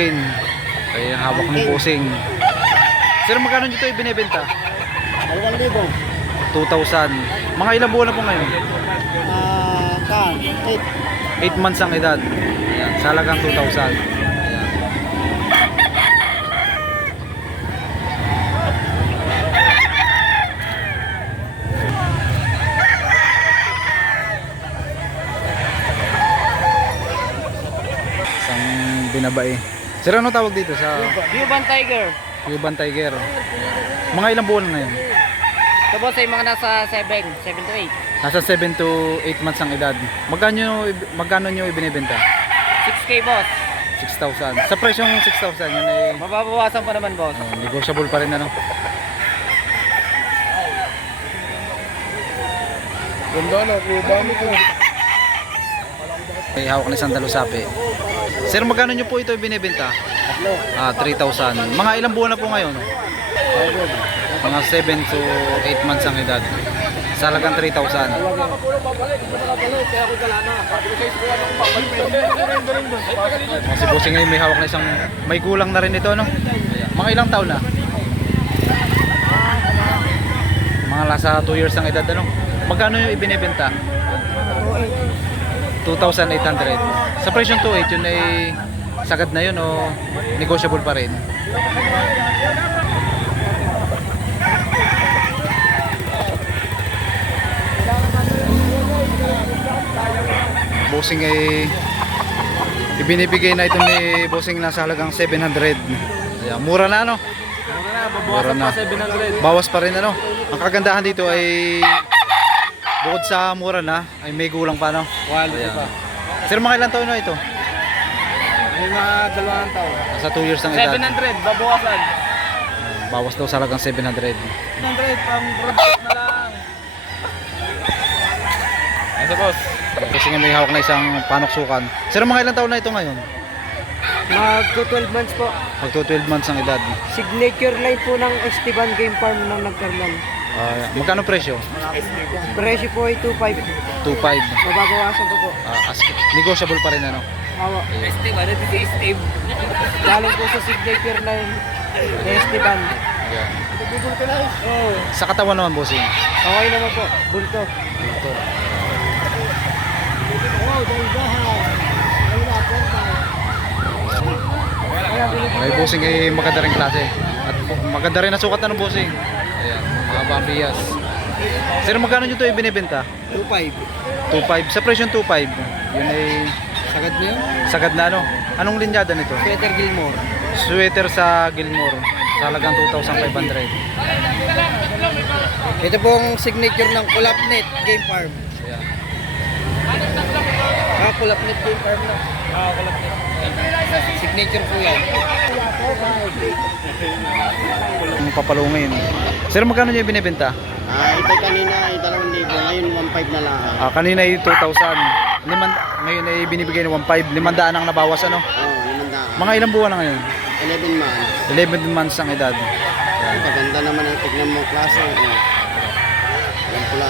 Pangkin. Ay hawak ng bossing. Sir, magkano nyo ito ibinebenta? 2,000. 2,000. Mga ilang buwan na po ngayon? 8 months ang edad. Ayan, sa halagang 2,000. Ayan. Isang binabae. Sir, ano tawag dito sa Cuban Tiger. Cuban Tiger? Mga ilang buwan na ngayon? Ito boss ay mga nasa 7 to 8. Nasa 7 to 8 months ang edad. Magkano nyo ibinebenta? 6K boss. 6,000. Sa presyong 6,000 yun ay Mababawasan pa naman boss. negotiable pa rin ano. Ganda na, Cuban ko. May hawak na isang dalusapi. Sir, magkano nyo po ito ibinebenta? 3,000. Mga ilang buwan na po ngayon? Mga 7 to 8 months ang edad. Sa halagang 3,000. Si Bossing ngayon may hawak na isang may gulang na rin ito, no? Mga ilang taon na? Mga nasa 2 years ang edad, ano? Magkano yung ibinebenta? 2,800. Sa presyong 2,800 yun ay sagad na yun o negotiable pa rin? Bossing ay ibinibigay na ito ni Bossing na sa halagang 700. Ayan, mura na ano? Mura na. 700. Bawas pa rin ano? Ang kagandahan dito ay bukod sa mura na ay may gulang pa no? Quality Ayan. pa. Sir, mga ilang taon na ito? May mga 2 taon. Nasa 2 years ang edad. 700, babawasan. Bawas daw sa halagang 700. 700, pang product na lang. Ito boss. Kasi nga may hawak na isang panoksukan. Sir, mga ilang taon na ito ngayon? Magto 12 months po. Magto 12 months ang edad. Signature line po ng Esteban Game Farm ng nagkarlan. Magkano presyo? Presyo po ay 2.5. 2,500. Mababawasan po po. Negotiable pa rin ano? Hawa. Esteban, ito si Steve. Galing po sa signature line ng Esteban. Ayan. Oh, Sa katawan naman, bossing. okay naman po. Bulto. Ito. May bossing ay maganda rin klase. At maganda rin na sukat na ng bossing. Ayan, mahaba ang biyas. Sir, magkano nyo ito ibinibenta? 2.5. 2,500. Sa presyong 2,500. Yun ay Sagad na yun? sagad na ano? Anong linyada nito? Peter Gilmore. Sweater sa Gilmore. Sa halagang 2,500. Ito pong signature ng Kulapnet Game Farm. Ayan. Kulapnet Game Farm na. Kulapnet. Signature po yan. Ang papalungin. Sir, magkano nyo ibinibenta? Ito kanina ay 2,000. Ngayon 1.5 na lang. Kanina ay 2,000. Ngayon ay binibigay ni 1,500. 500 ang nabawas ano? Oo, 500. Mga ilang buwan na ngayon? 11 months. 11 months ang edad. Maganda naman ang tignan mo klase. Alam pula.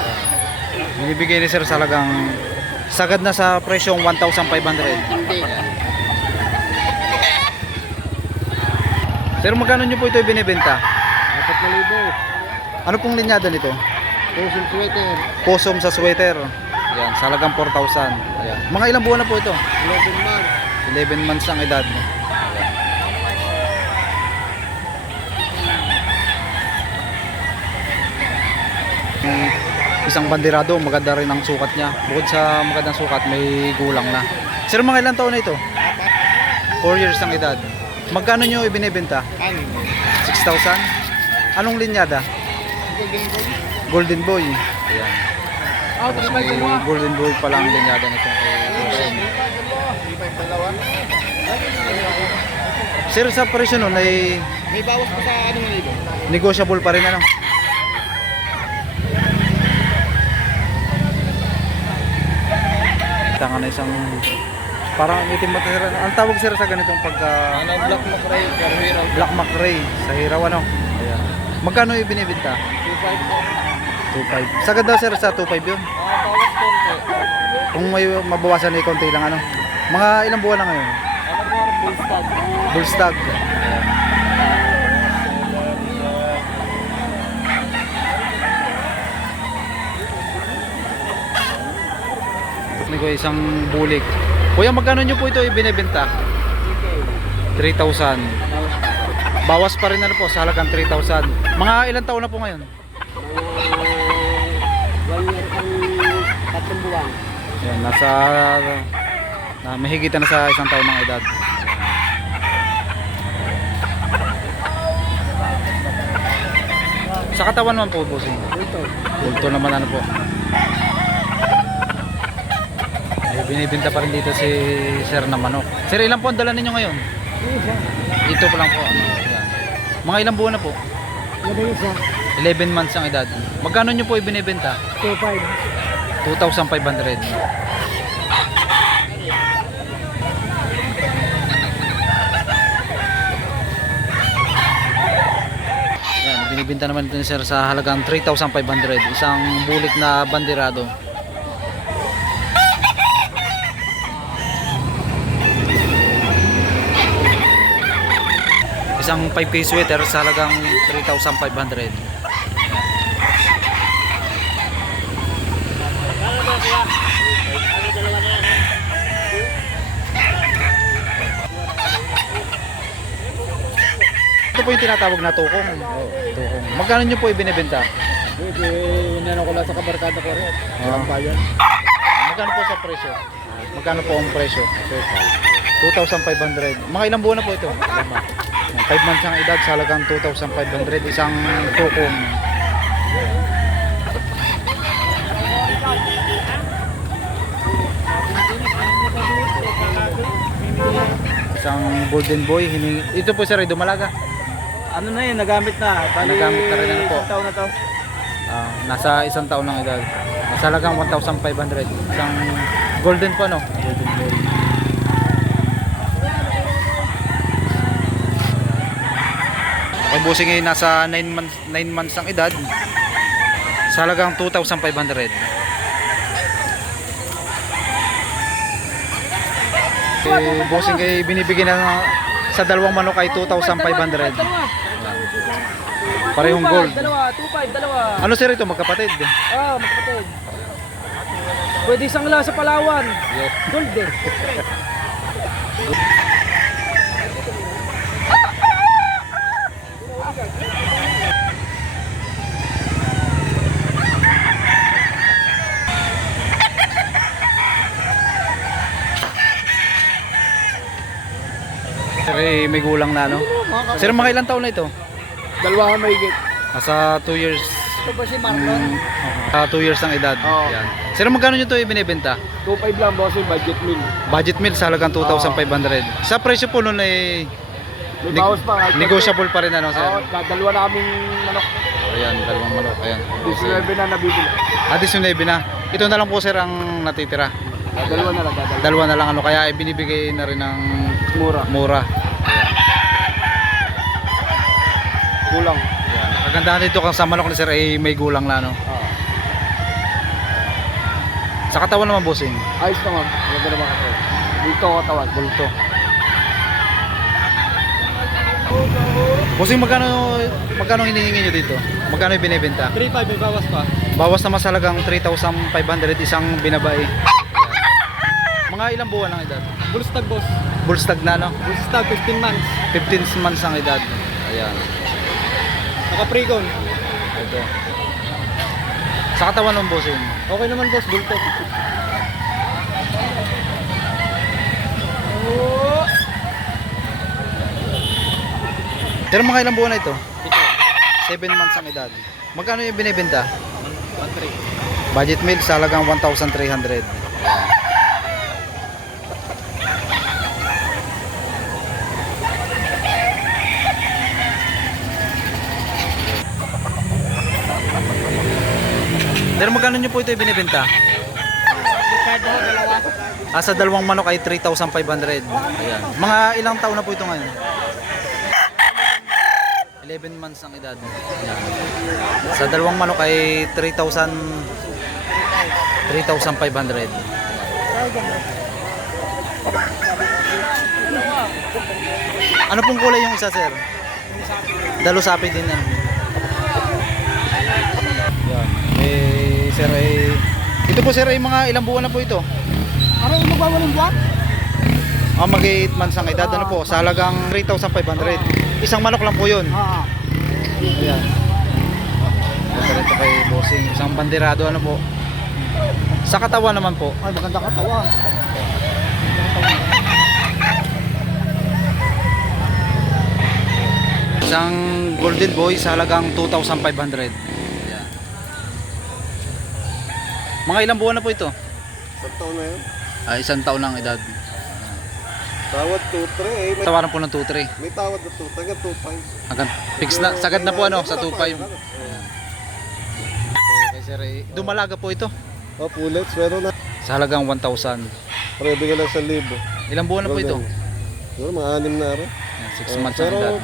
Binibigay ni sir sa halagang sagad na sa presyong 1,500. Hindi. Sir, magkano nyo po ito ibinibenta? 4,000. Ano pong linyada nito? Pusin sweater. Posom sa sweater. Yan, sa halagang 4,000. Ayan. Mga ilang buwan na po ito? 11 months. 11 months ang edad. Isang bandirado, maganda rin ang sukat niya. Bukod sa magandang sukat, may gulang na. Sir, mga ilang taon na ito? 4 years ang edad. Magkano nyo ibinibenta? 6,000? Anong linyada? Golden Boy. Ayan. May Golden Boy pala ang linyada nito. Sir, sa presyo nun ay May bawas pa sa ano nito? negotiable pa rin ano? Tanga na isang parang itim ba sir? Ang tawag sir sa ganitong pagka Black McRae, pero hiraw. Black McRae sa hiraw ano? Ayan. Magkano yung binibenta? 2,500. Sagad daw sir sa 2,500 yun. Bawas po. Kung may mabawasan na konti lang ano. Mga ilang buwan na ngayon? Ano Bullstag. Bullstag. Ayan. May ko isang bulik. Kuya, magkano nyo po ito ibinebenta? 3,000. Bawas pa rin na po sa halagang 3,000. Mga ilang taon na po ngayon? 1 year and 3 buwan. Yan, mahigit na sa 1 taon ng edad. Sa katawan naman po, bossing. Ito. Bulto naman ano po. Ay, binibenta pa rin dito si Sir na manok. Sir, ilan po ang dala ninyo ngayon? Isa. Ito pa lang po. Ano, yan. Mga ilang buwan na po? Mabilis na. 11 months ang edad. Magkano nyo po ibinibenta? 2.5. 2,500. Yan, binibenta naman ito ni Sir sa halagang 3,500. Isang bulik na bandirado. Isang 5K sweater sa halagang 3,500. Ito po yung tinatawag na tukong. Tukong. Magkano nyo po ibinibenta? Pwede, inano ko lang sa kabarkada ko rin. Ah. Bayan. Magkano po sa presyo? Magkano po ang presyo? 2,500. Mga ilang buwan na po ito? 5 months ang edad sa halagang 2,500. Isang tukong. Isang golden boy. Ito po sir, dumalaga. Ano na yun, nagamit na. Nagamit na rin ano po. Isang taon na to. Nasa 1 taon ng edad. Nasa halagang 1,500. Isang golden po, no? Golden boy. Ang busing ngayon nasa 9 months ang edad. Sa halagang 2,500. Busing kayo binibigyan na sa dalawang manok ay 2,500. Parehong gold. 2.5, dalawa. Ano sir ito, magkapatid? Magkapatid. Pwede isang lang sa Palawan. Yes. Gold eh. Sir, may gulang na, no? Sir, mga ilang taon na ito? Dalawa may higit. Nasa 2 years. Ito ba si Marlon? 2 years ang edad. Oo. Yan. Sir, magkano nyo ito ibinibenta? 2.5 lang boss yung budget meal. Budget meal sa halagang 2,500. Sa presyo po nun ay May bawas pa. negotiable pa rin, ano, sir? Oo, dalawa na kaming manok. Ayan, dalawang manok. Ayan. 19 na nabibili. 19 na. Ito na lang po sir ang natitira. Dalawa na lang. Dalawa. Dalawa na lang, ano, kaya ibinibigay na rin ng Mura. mura. Kulang. Ayan. Kagandahan dito sa manok ni sir ay may gulang na, no? Sa katawan naman, bossing. Ayos naman. Wala naman kasi. Dito ako katawan. Bulto. Bossing, magkano hinihingi nyo dito? Magkano ibinibenta? 3.5 may bawas pa. Bawas naman sa halagang 3,500 isang binabae. Mga ilang buwan ang edad? Bullstag boss. Bullstag na, no? Bullstag 15 months. 15 months ang edad. Ayan. Naka-pre-con. Ito. Sa katawan ng bossing. Okay naman boss, bulto. Pero mga ilang buwan na ito? Ito. 7 months ang edad. Magkano yung binibenta? 1.3. Budget meal sa halagang 1,300. Pero magkano nyo po ito ibinibenta? Dalawa. Sa dalawang manok ay 3,500. Ayan. Mga ilang taon na po ito ngayon? 11 months ang edad. Ayan. Sa dalawang manok ay 3,500. Ano pong kulay yung isa, sir? Dalusapi din na. Yan. Sir, ito po sir ay mga ilang buwan na po ito? Ano yung magwawaling buwan? Mag-8 months ang edad, ano po, sa halagang 3,500. Isang manok lang po yun. Ayan. Ito kay bossing, isang banderado, ano po. Sa katawan naman po. Ay, maganda katawan. Isang golden boy sa halagang 2,500. Ayan. Mga ilang buwan na po ito? Isang taon na yun. Isang taon lang edad. Tawad 2-3 eh. May, Tawaran po ng 2-3. may tawad na 2. Taga 2-5. Hanggang fix na, sagad na po ano, sa 2.5. Ayan. Okay sir, dumalaga po ito. Oh, pullets. Meron na. Sa halagang 1,000. Pwede ka lang 1,000. Ilang buwan na po ito? Siguro mga 6 na araw. Ayan, 6 months ang Pero edad.